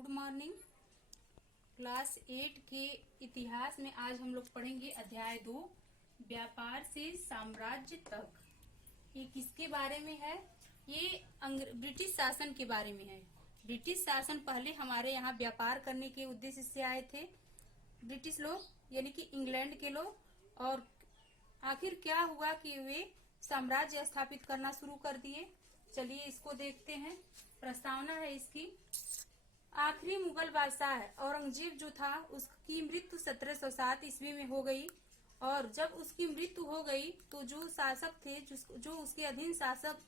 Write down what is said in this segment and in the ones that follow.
Good morning. Class 8 के इतिहास में आज हम लोग पढ़ेंगे अध्याय 2, व्यापार से साम्राज्य तक। ये किसके बारे में है? ये ब्रिटिश शासन के बारे में है। ब्रिटिश शासन पहले हमारे यहाँ व्यापार करने के उद्देश्य से आए थे ब्रिटिश लोग, यानी कि इंग्लैंड के लोग। और आखिर क्या हुआ कि वे साम्राज्य स्थापित करना शुरू कर दिए। चलिए इसको देखते हैं। प्रस्तावना है इसकी। आखिरी मुगल बादशाह औरंगजेब जो था, उसकी मृत्यु 1707 ईस्वी में हो गई। और जब उसकी मृत्यु हो गई तो जो शासक थे, जो उसके अधीन शासक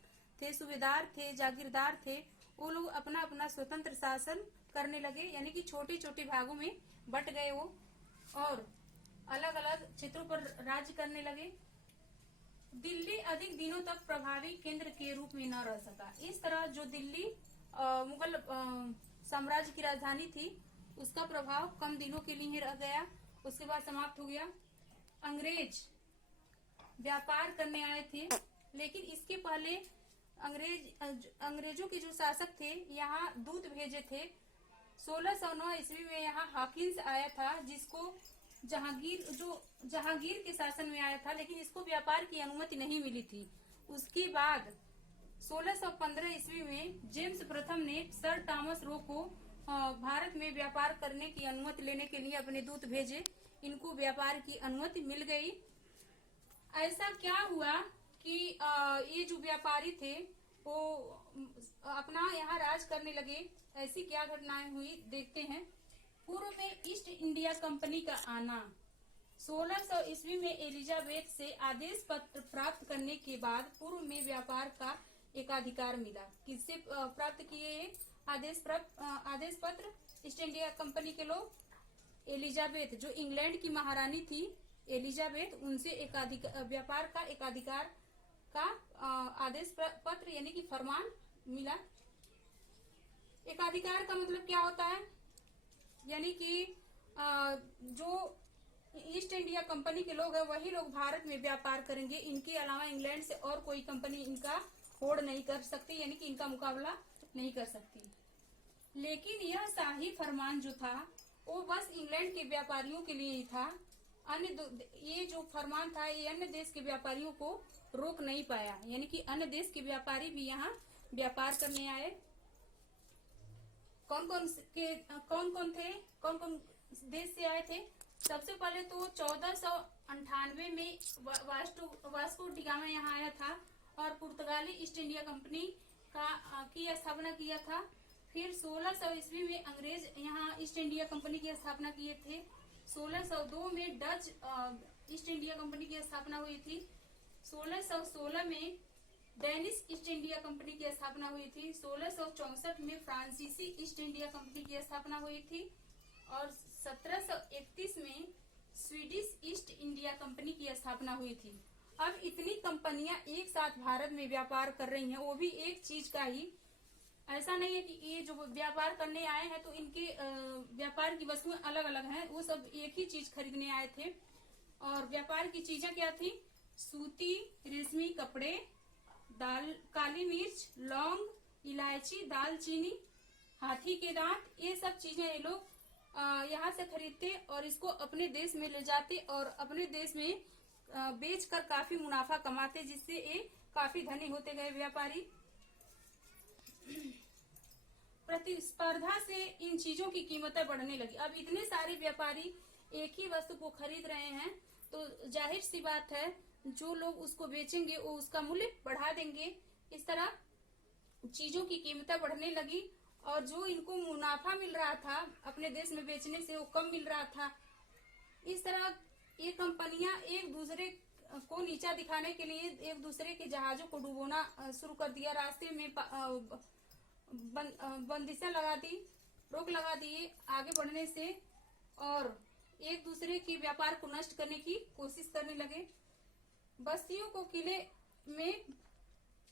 थे, सूबेदार थे, जागीरदार थे, वो लोग अपना अपना स्वतंत्र शासन करने लगे, यानी कि छोटे छोटे भागों में बट गए वो, और अलग अलग क्षेत्रों पर राज्य करने लगे। दिल्ली अधिक दिनों तक प्रभावी केंद्र के रूप में न रह सका। इस तरह जो दिल्ली मुगल साम्राज्य की राजधानी थी, उसका प्रभाव कम दिनों के लिए ही रह गया, उसके बाद समाप्त हो गया। अंग्रेज व्यापार करने आए थे, लेकिन इसके पहले अंग्रेजों के जो शासक थे यहाँ दूत भेजे थे। 1609 ईस्वी में यहाँ हॉकिंस आया था, जिसको जहांगीर के शासन में आया था, लेकिन इसको व्यापार की अनुमति नहीं मिली थी। उसके बाद 1615 ईस्वी में जेम्स प्रथम ने सर थॉमस रो को भारत में व्यापार करने की अनुमति लेने के लिए अपने दूत भेजे। इनको व्यापार की अनुमति मिल गई। ऐसा क्या हुआ कि ये जो व्यापारी थे वो अपना यहाँ राज करने लगे। ऐसी क्या घटनाएं हुई देखते हैं। पूर्व में ईस्ट इंडिया कंपनी का आना। 1600 ईस्वी में एलिजाबेथ से आदेश पत्र प्राप्त करने के बाद पूर्व में व्यापार का एकाधिकार मिला। किससे प्राप्त किए आदेश पत्र? ईस्ट इंडिया कंपनी के लोग। एलिजाबेथ, जो इंग्लैंड की महारानी थी, एलिजाबेथ, उनसे व्यापार का एकाधिकार का आदेश पत्र यानी कि फरमान मिला। एकाधिकार का मतलब क्या होता है? यानी कि जो ईस्ट इंडिया कंपनी के लोग हैं वही लोग भारत में व्यापार करेंगे। इनके अलावा इंग्लैंड से और कोई कंपनी इनका होड़ नहीं कर सकती, यानी कि इनका मुकाबला नहीं कर सकती। लेकिन यह शाही फरमान जो था वो बस इंग्लैंड के व्यापारियों के लिए ही था। ये जो फरमान था ये अन्य देश के व्यापारियों को रोक नहीं पाया, यानी कि अन्य देश के व्यापारी भी यहाँ व्यापार करने आए। कौन कौन देश से आए थे? सबसे पहले तो 1498 में वास्को डिगामा यहाँ आया था और पुर्तगाली ईस्ट इंडिया कंपनी की स्थापना किया था। फिर 1600 ईस्वी में अंग्रेज यहाँ ईस्ट इंडिया कंपनी की स्थापना किए थे। 1602 में डच ईस्ट इंडिया कंपनी की स्थापना हुई थी। 1616 में डेनिश ईस्ट इंडिया कंपनी की स्थापना हुई थी। 1664 में फ्रांसीसी ईस्ट इंडिया कंपनी की स्थापना हुई थी और 1731 में स्वीडिश ईस्ट इंडिया कंपनी की स्थापना हुई थी। अब इतनी कंपनियां एक साथ भारत में व्यापार कर रही हैं, वो भी एक चीज का ही। ऐसा नहीं है कि ये जो व्यापार करने आए हैं तो इनके व्यापार की वस्तुएं अलग अलग हैं, वो सब एक ही चीज खरीदने आए थे। और व्यापार की चीजें क्या थी? सूती रेशमी कपड़े, काली मिर्च, लौंग, इलायची, दालचीनी, हाथी के दांत, ये सब चीजें ये लोग यहाँ से खरीदते और इसको अपने देश में ले जाते और अपने देश में बेचकर काफी मुनाफा कमाते, जिससे ये काफी धनी होते गए व्यापारी। प्रतिस्पर्धा से इन चीजों की कीमतें बढ़ने लगी। अब इतने सारे व्यापारी एक ही वस्तु को खरीद रहे हैं तो जाहिर सी बात है जो लोग उसको बेचेंगे वो उसका मूल्य बढ़ा देंगे। इस तरह चीजों की कीमतें बढ़ने लगी और जो इनको मुनाफा मिल रहा था अपने देश में बेचने से वो कम मिल रहा था। इस तरह ये कंपनियां एक दूसरे को नीचा दिखाने के लिए एक दूसरे के जहाजों को डुबोना शुरू कर दिया। रास्ते में बंदिशें लगा दी, रोक लगा दिए आगे बढ़ने से, और एक दूसरे की व्यापार को नष्ट करने की कोशिश करने लगे। बस्तियों को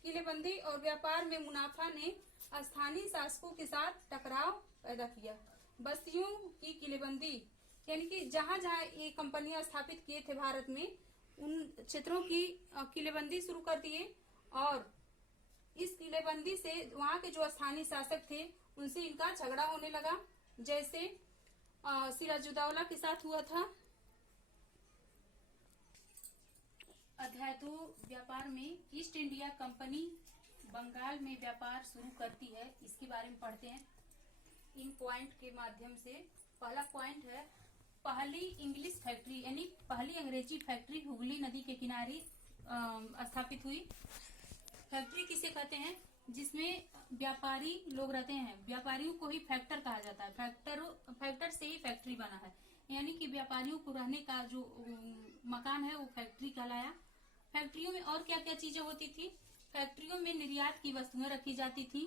किलेबंदी और व्यापार में मुनाफा ने स्थानीय शासकों के साथ टकराव पैदा किया। बस्तियों की किलेबंदी यानी कि जहां जहां ये कंपनियां स्थापित किए थे भारत में, उन क्षेत्रों की किलेबंदी शुरू कर दिए और इस किलेबंदी से वहां के जो स्थानीय शासक थे उनसे इनका झगड़ा होने लगा, जैसे सिराजुद्दौला के साथ हुआ था। अध्याय 2 व्यापार में ईस्ट इंडिया कंपनी बंगाल में व्यापार शुरू करती है, इसके बारे में पढ़ते हैं इन पॉइंट के माध्यम से। पहला पॉइंट है पहली इंग्लिश फैक्ट्री, यानी पहली अंग्रेजी फैक्ट्री हुगली नदी के किनारे स्थापित हुई। फैक्ट्री किसे कहते हैं? जिसमें व्यापारी लोग रहते हैं, व्यापारियों को ही फैक्टर कहा जाता है। फैक्टर से ही फैक्ट्री बना है, यानी कि व्यापारियों को रहने का जो मकान है वो फैक्ट्री कहलाया। फैक्ट्रियों में और क्या क्या चीजें होती थी? फैक्ट्रियों में निर्यात की वस्तुएं रखी जाती थी।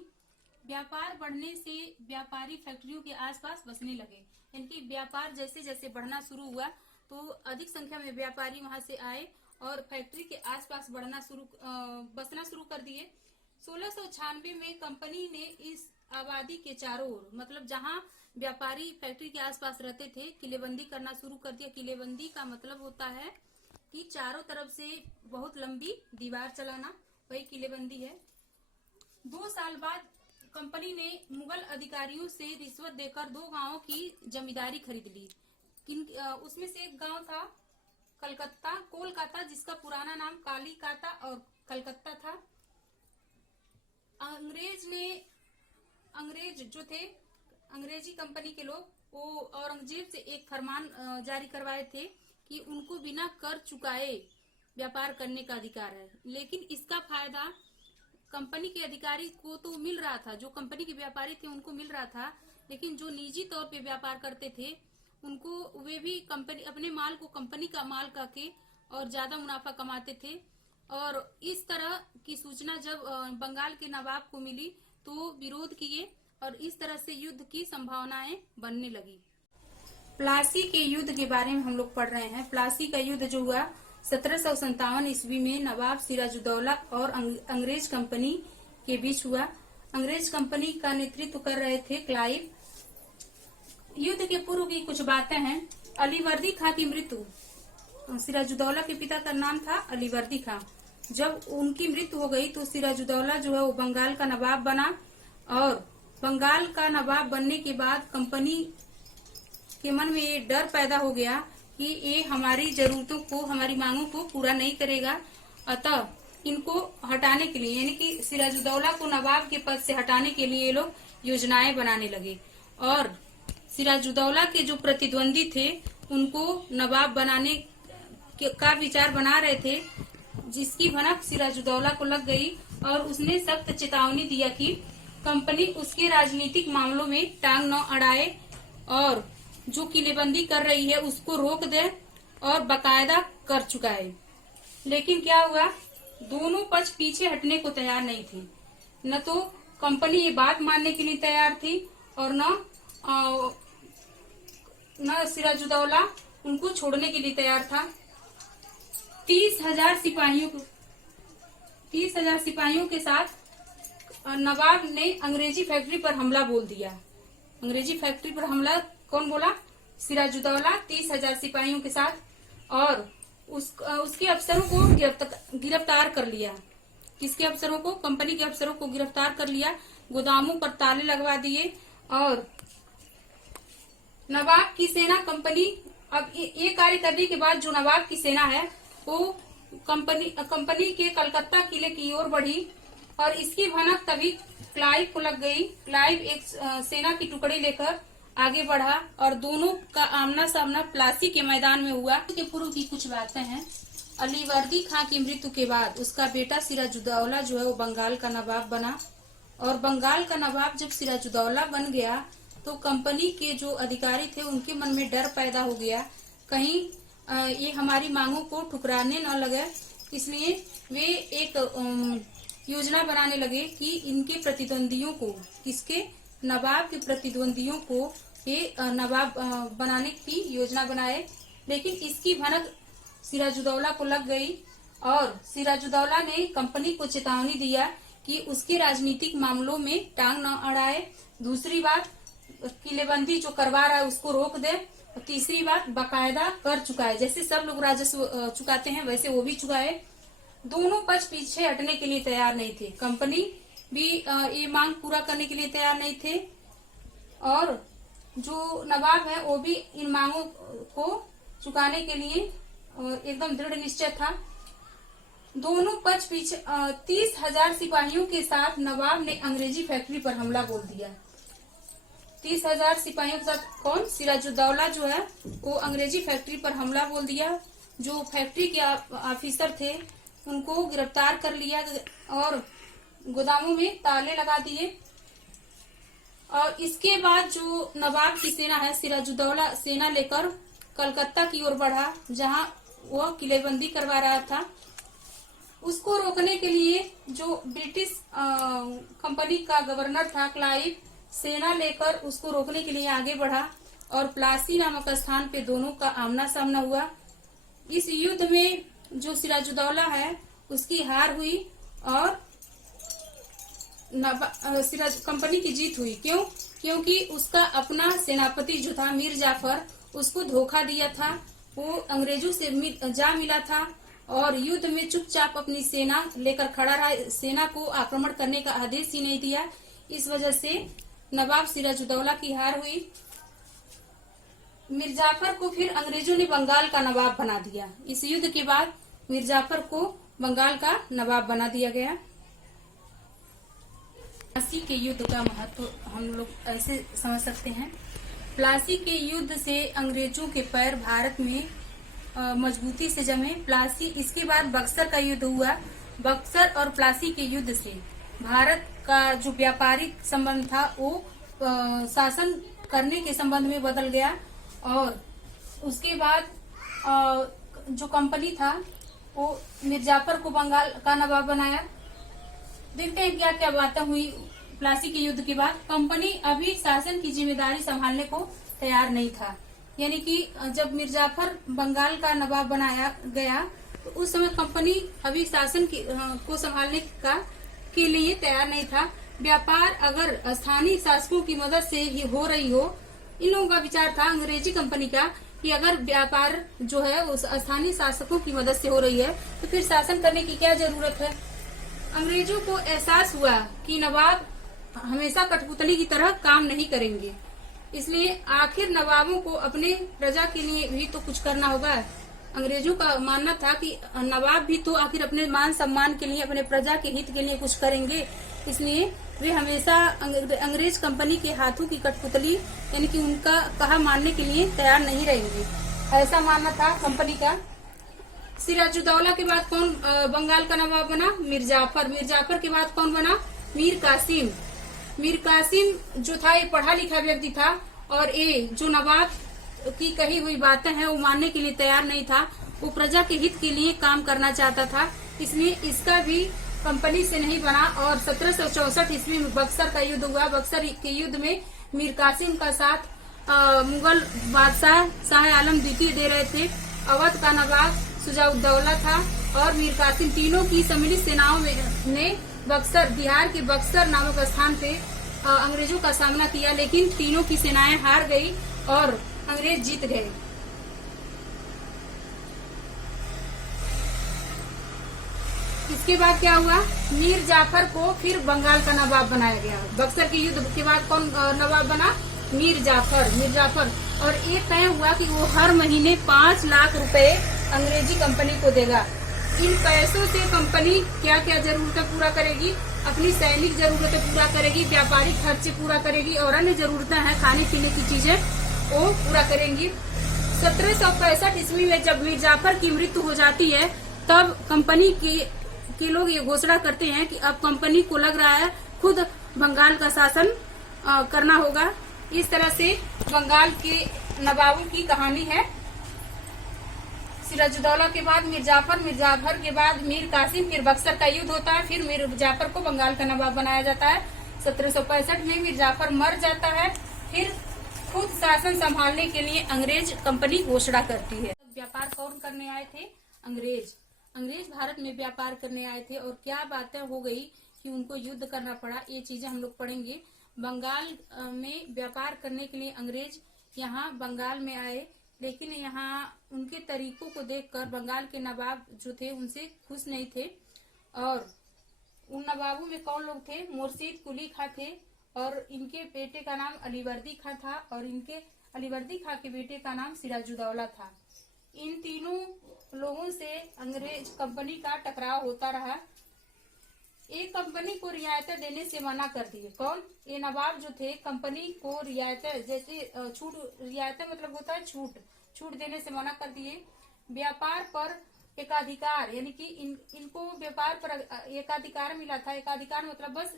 व्यापार बढ़ने से व्यापारी फैक्ट्रियों के आसपास बसने लगे, यानी कि व्यापार जैसे जैसे बढ़ना शुरू हुआ तो अधिक संख्या में व्यापारी वहां से आए और फैक्ट्री के आसपास बसना शुरू कर दिए। 1696 में कंपनी ने इस आबादी के चारों ओर, मतलब जहां व्यापारी फैक्ट्री के आसपास रहते थे, किलेबंदी करना शुरू कर दिया। किलेबंदी का मतलब होता है कि चारों तरफ से बहुत लंबी दीवार चलाना, वही किलेबंदी है। 2 साल बाद कंपनी ने मुगल अधिकारियों से रिश्वत देकर 2 गांवों की जमींदारी खरीद ली। उसमें से एक गांव था कोलकाता, जिसका पुराना नाम कालीकाता और कलकत्ता था। अंग्रेज जो थे, अंग्रेजी कंपनी के लोग, वो औरंगजेब से एक फरमान जारी करवाए थे कि उनको बिना कर चुकाए व्यापार करने का अधिकार है। लेकिन इसका फायदा कंपनी के अधिकारी को तो मिल रहा था, जो कंपनी के व्यापारी थे उनको मिल रहा था, लेकिन जो निजी तौर पे व्यापार करते थे उनको, वे भी कंपनी अपने माल को कंपनी का माल करके और ज्यादा मुनाफा कमाते थे। और इस तरह की सूचना जब बंगाल के नवाब को मिली तो विरोध किए और इस तरह से युद्ध की संभावनाएं बनने लगी। प्लासी के युद्ध के बारे में हम लोग पढ़ रहे हैं। प्लासी का युद्ध जो हुआ 1757 ईस्वी में नवाब सिराजुद्दौला और अंग्रेज कंपनी के बीच हुआ। अंग्रेज कंपनी का नेतृत्व कर रहे थे क्लाइव। युद्ध के पूर्व की कुछ बातें हैं। अलीवर्दी खां की मृत्यु, सिराजुद्दौला के पिता का नाम था अलीवर्दी खां। जब उनकी मृत्यु हो गई तो सिराजुद्दौला जो है वो बंगाल का नवाब बना, और बंगाल का नवाब बनने के बाद कंपनी के मन में ये डर पैदा हो गया कि ये हमारी जरूरतों को, हमारी मांगों को पूरा नहीं करेगा। अतः इनको हटाने के लिए, यानी कि सिराजुद्दौला को नवाब के पद से हटाने के लिए ये लोग योजनाएं बनाने लगे। और सिराजुद्दौला के जो प्रतिद्वंदी थे उनको नवाब बनाने का विचार बना रहे थे, जिसकी भनक सिराजुद्दौला को लग गई और उसने सख्त चेतावनी दिया कि कंपनी उसके राजनीतिक मामलों में टांग न अड़ाए और जो किलेबंदी कर रही है उसको रोक दे, और बाकायदा कर चुका है। लेकिन क्या हुआ? दोनों पक्ष पीछे हटने को तैयार नहीं थे। न तो कंपनी ये बात मानने के लिए तैयार थी और न सिराजुद्दौला उनको छोड़ने के लिए तैयार था। 30,000 सिपाहियों के साथ नवाब ने अंग्रेजी फैक्ट्री पर हमला बोल दिया। अंग्रेजी फैक्ट्री पर हमला कौन बोला? सिराजुद्दौला 30,000 सिपाहियों के साथ, और उसके अफसरों को गिरफ्तार कर लिया। किसके अफसरों को? कंपनी के अफसरों को गिरफ्तार कर लिया। गोदामों पर ताले लगवा दिए और नवाब की सेना कंपनी, अब ये कार्य करने के बाद जो नवाब की सेना है वो कंपनी के कलकत्ता किले की ओर बढ़ी, और इसकी भनक तभी क्लाइव को लग गई। क्लाइव एक सेना की टुकड़ी लेकर आगे बढ़ा और दोनों का आमना सामना प्लासी के मैदान में हुआ। के पूर्व की कुछ बातें हैं। अलीवर्दी खां की मृत्यु के बाद उसका बेटा सिराजुद्दौला जो है वो बंगाल का नवाब बना, और बंगाल का नवाब जब सिराजुद्दौला बन गया तो कंपनी के जो अधिकारी थे उनके मन में डर पैदा हो गया, कहीं ये हमारी मांगों को ठुकराने न लगे। इसलिए वे एक योजना बनाने लगे कि इनके प्रतिद्वंदियों को, किसके? नवाब के प्रतिद्वंदियों को ये नवाब बनाने की योजना बनाए। लेकिन इसकी भनक सिराजुद्दौला को लग गई और सिराजुद्दौला ने कंपनी को चेतावनी दिया कि उसके राजनीतिक मामलों में टांग न अड़ाए। दूसरी बात, किलेबंदी जो करवा रहा है उसको रोक दे। और तीसरी बात, बाकायदा कर चुका है, जैसे सब लोग राजस्व चुकाते हैं वैसे वो भी चुकाए। दोनों पक्ष पीछे हटने के लिए तैयार नहीं थे। कंपनी भी ये मांग पूरा करने के लिए तैयार नहीं थे और जो नवाब है वो भी इन मांगों को चुकाने के लिए एकदम दृढ़ निश्चय था। दोनों पक्ष पीछे 30,000 सिपाहियों के साथ नवाब ने अंग्रेजी फैक्ट्री पर हमला बोल दिया। 30,000 सिपाहियों के साथ कौन? सिराजुद्दौला जो है वो अंग्रेजी फैक्ट्री पर हमला बोल दिया। जो फैक्ट्री के ऑफिसर थे उनको गिरफ्तार कर लिया और गोदामों में ताले लगा दिए। और इसके बाद जो नवाब की सेना है, सिराजुद्दौला सेना लेकर कलकत्ता की ओर बढ़ा, जहां वह किलेबंदी करवा रहा था। उसको रोकने के लिए जो ब्रिटिश कंपनी का गवर्नर था क्लाइव, सेना लेकर उसको रोकने के लिए आगे बढ़ा और प्लासी नामक स्थान पे दोनों का आमना सामना हुआ। इस युद्ध में जो सिराजुद्दौला है उसकी हार हुई और कंपनी की जीत हुई। क्यों? क्योंकि उसका अपना सेनापति जो था मीर जाफर, उसको धोखा दिया था। वो अंग्रेजों से जा मिला था और युद्ध में चुपचाप अपनी सेना लेकर खड़ा रहा। सेना को आक्रमण करने का आदेश ही नहीं दिया। इस वजह से नवाब सिराजुद्दौला की हार हुई। मीर जाफर को फिर अंग्रेजों ने बंगाल का नवाब बना दिया। इस युद्ध के बाद मीर जाफर को बंगाल का नवाब बना दिया गया। प्लासी के युद्ध का महत्व हम लोग ऐसे समझ सकते हैं। प्लासी के युद्ध से अंग्रेजों के पैर भारत में मजबूती से जमे। प्लासी, इसके बाद बक्सर का युद्ध हुआ। बक्सर और प्लासी के युद्ध से भारत का जो व्यापारिक संबंध था वो शासन करने के संबंध में बदल गया और उसके बाद जो कंपनी था वो मीर जाफर को बंगाल का नवाब बनाया। देखते हैं क्या क्या बातें हुई प्लासी के युद्ध के बाद। कंपनी अभी शासन की जिम्मेदारी संभालने को तैयार नहीं था। यानी कि जब मीर जाफर बंगाल का नवाब बनाया गया तो उस समय कंपनी अभी शासन को संभालने के लिए तैयार नहीं था। व्यापार अगर स्थानीय शासकों की मदद से ही हो रही हो, इन लोगों का विचार था अंग्रेजी कंपनी का कि अगर व्यापार जो है उस स्थानीय शासकों की मदद से हो रही है तो फिर शासन करने की क्या जरूरत है। अंग्रेजों को एहसास हुआ कि नवाब हमेशा कठपुतली की तरह काम नहीं करेंगे, इसलिए आखिर नवाबों को अपने प्रजा के लिए भी तो कुछ करना होगा। अंग्रेजों का मानना था कि नवाब भी तो आखिर अपने मान सम्मान के लिए, अपने प्रजा के हित के लिए कुछ करेंगे, इसलिए वे हमेशा अंग्रेज कंपनी के हाथों की कठपुतली यानी कि उनका कहा मानने के लिए तैयार नहीं रहेंगे, ऐसा मानना था कंपनी का। सिराजुद्दौला के बाद कौन बंगाल का नवाब बना? मीर जाफर। मीर जाफर के बाद कौन बना? मीर कासिम। मीर कासिम जो था ये पढ़ा लिखा व्यक्ति था और ये जो नवाब की कही हुई बातें हैं वो मानने के लिए तैयार नहीं था। वो प्रजा के हित के लिए काम करना चाहता था, इसलिए इसका भी कंपनी से नहीं बना। और 1764 ईस्वी में बक्सर का युद्ध हुआ। बक्सर के युद्ध में मीर कासिम का साथ मुगल बादशाह शाह आलम द्वितीय दे रहे थे। अवध का नवाब शुजाउद्दौला था और मीर कासिम, तीनों की सम्मिलित सेनाओं ने बक्सर, बिहार के बक्सर नामक स्थान पे अंग्रेजों का सामना किया, लेकिन तीनों की सेनाएं हार गई और अंग्रेज जीत गए। इसके बाद क्या हुआ? मीर जाफर को फिर बंगाल का नवाब बनाया गया। बक्सर के युद्ध के बाद कौन नवाब बना? मीर जाफर। मीर जाफर, और ये तय हुआ कि वो हर महीने 5 लाख रुपए अंग्रेजी कंपनी को देगा। इन पैसों से कंपनी क्या क्या जरूरतें पूरा करेगी? अपनी सैनिक जरूरतें पूरा करेगी, व्यापारिक खर्चे पूरा करेगी और अन्य जरूरतें हैं खाने पीने की चीजें वो पूरा करेंगी। 1765 ईस्वी में जब मीर जाफर की मृत्यु हो जाती है तब कंपनी के लोग ये घोषणा करते हैं कि अब कंपनी को लग रहा है खुद बंगाल का शासन करना होगा। इस तरह से बंगाल के नवाबों की कहानी है। सिराजुद्दौला के बाद मीर जाफर के बाद मीर कासिम, फिर बक्सर का युद्ध होता है, फिर मीर जाफर को बंगाल का नवाब बनाया जाता है। 1765 में मीर जाफर मर जाता है। फिर खुद शासन संभालने के लिए अंग्रेज कंपनी घोषणा करती है। व्यापार कौन करने आए थे? अंग्रेज भारत में व्यापार करने आए थे और क्या बातें हो गई कि उनको युद्ध करना पड़ा, ये चीजें हम लोग पढ़ेंगे। बंगाल में व्यापार करने के लिए अंग्रेज यहाँ बंगाल में आए। लेकिन यहाँ उनके तरीकों को देखकर बंगाल के नवाब जो थे उनसे खुश नहीं थे। और उन नवाबों में कौन लोग थे? मुर्शीद कुली खां थे और इनके बेटे का नाम अलीवर्दी खां था और इनके अलीवर्दी खां के बेटे का नाम सिराजुद्दौला था। इन तीनों लोगों से अंग्रेज कंपनी का टकराव होता रहा। एक कंपनी को रियायतें देने से मना कर दिए। कौन? ये नवाब जो थे कंपनी को रियायतें, जैसे छूट, रियायतें मतलब होता है छूट देने से मना कर दिए। व्यापार पर एकाधिकार, यानी कि इनको व्यापार पर एकाधिकार मिला था। एकाधिकार मतलब बस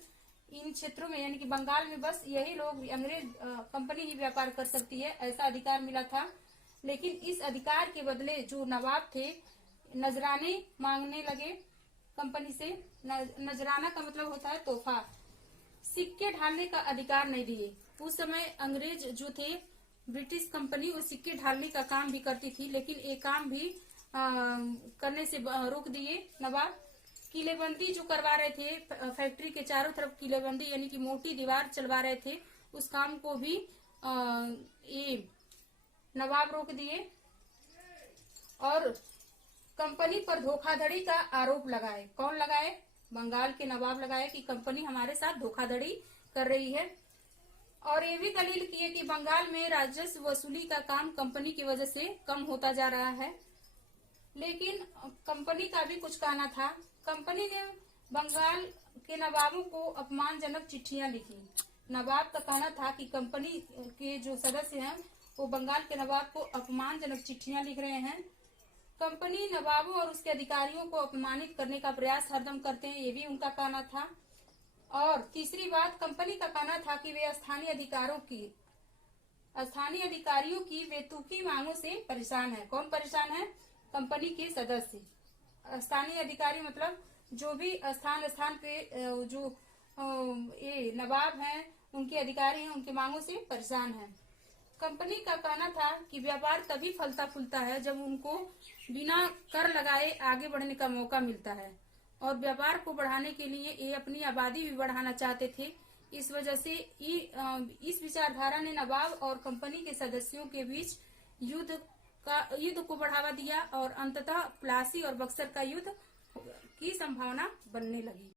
इन क्षेत्रों में, यानी कि बंगाल में बस यही लोग, अंग्रेज कंपनी ही व्यापार कर सकती है, ऐसा अधिकार मिला था। लेकिन इस अधिकार के बदले जो नवाब थे नजराने मांगने लगे कंपनी से। नजराना का मतलब होता है तोहफा। सिक्के ढालने का अधिकार नहीं दिए। उस समय अंग्रेज जो थे, ब्रिटिश कंपनी, वो सिक्के ढालने का काम भी करती थी, लेकिन ये काम भी करने से रोक दिए नवाब। किलेबंदी जो करवा रहे थे, फैक्ट्री के चारों तरफ किलेबंदी यानी कि मोटी दीवार चलवा रहे थे, उस काम को भी ये नवाब रोक दिए। और कंपनी पर धोखाधड़ी का आरोप लगाए। कौन लगाए? बंगाल के नवाब लगाए कि कंपनी हमारे साथ धोखाधड़ी कर रही है। और ये भी दलील किए कि बंगाल में राजस्व वसूली का काम कंपनी की वजह से कम होता जा रहा है। लेकिन कंपनी का भी कुछ कहना था। कंपनी ने बंगाल के नवाबों को अपमानजनक चिट्ठियां लिखी। नवाब का कहना था कि कंपनी के जो सदस्य हैं वो बंगाल के नवाब को अपमानजनक चिट्ठियां लिख रहे हैं। कंपनी नवाबों और उसके अधिकारियों को अपमानित करने का प्रयास हरदम करते हैं, ये भी उनका कहना था। और तीसरी बात, कंपनी का कहना था कि वे स्थानीय अधिकारियों की बेतुकी मांगों से परेशान है। कौन परेशान है? कंपनी के सदस्य। स्थानीय अधिकारी मतलब जो भी स्थान पे जो ये नवाब हैं, उनके अधिकारी हैं, उनकी मांगों से परेशान है। कंपनी का कहना था कि व्यापार तभी फलता फूलता है जब उनको बिना कर लगाए आगे बढ़ने का मौका मिलता है। और व्यापार को बढ़ाने के लिए ये अपनी आबादी भी बढ़ाना चाहते थे। इस वजह से इस विचारधारा ने नवाब और कंपनी के सदस्यों के बीच युद्ध को बढ़ावा दिया और अंततः प्लासी और बक्सर का युद्ध की संभावना बनने लगी।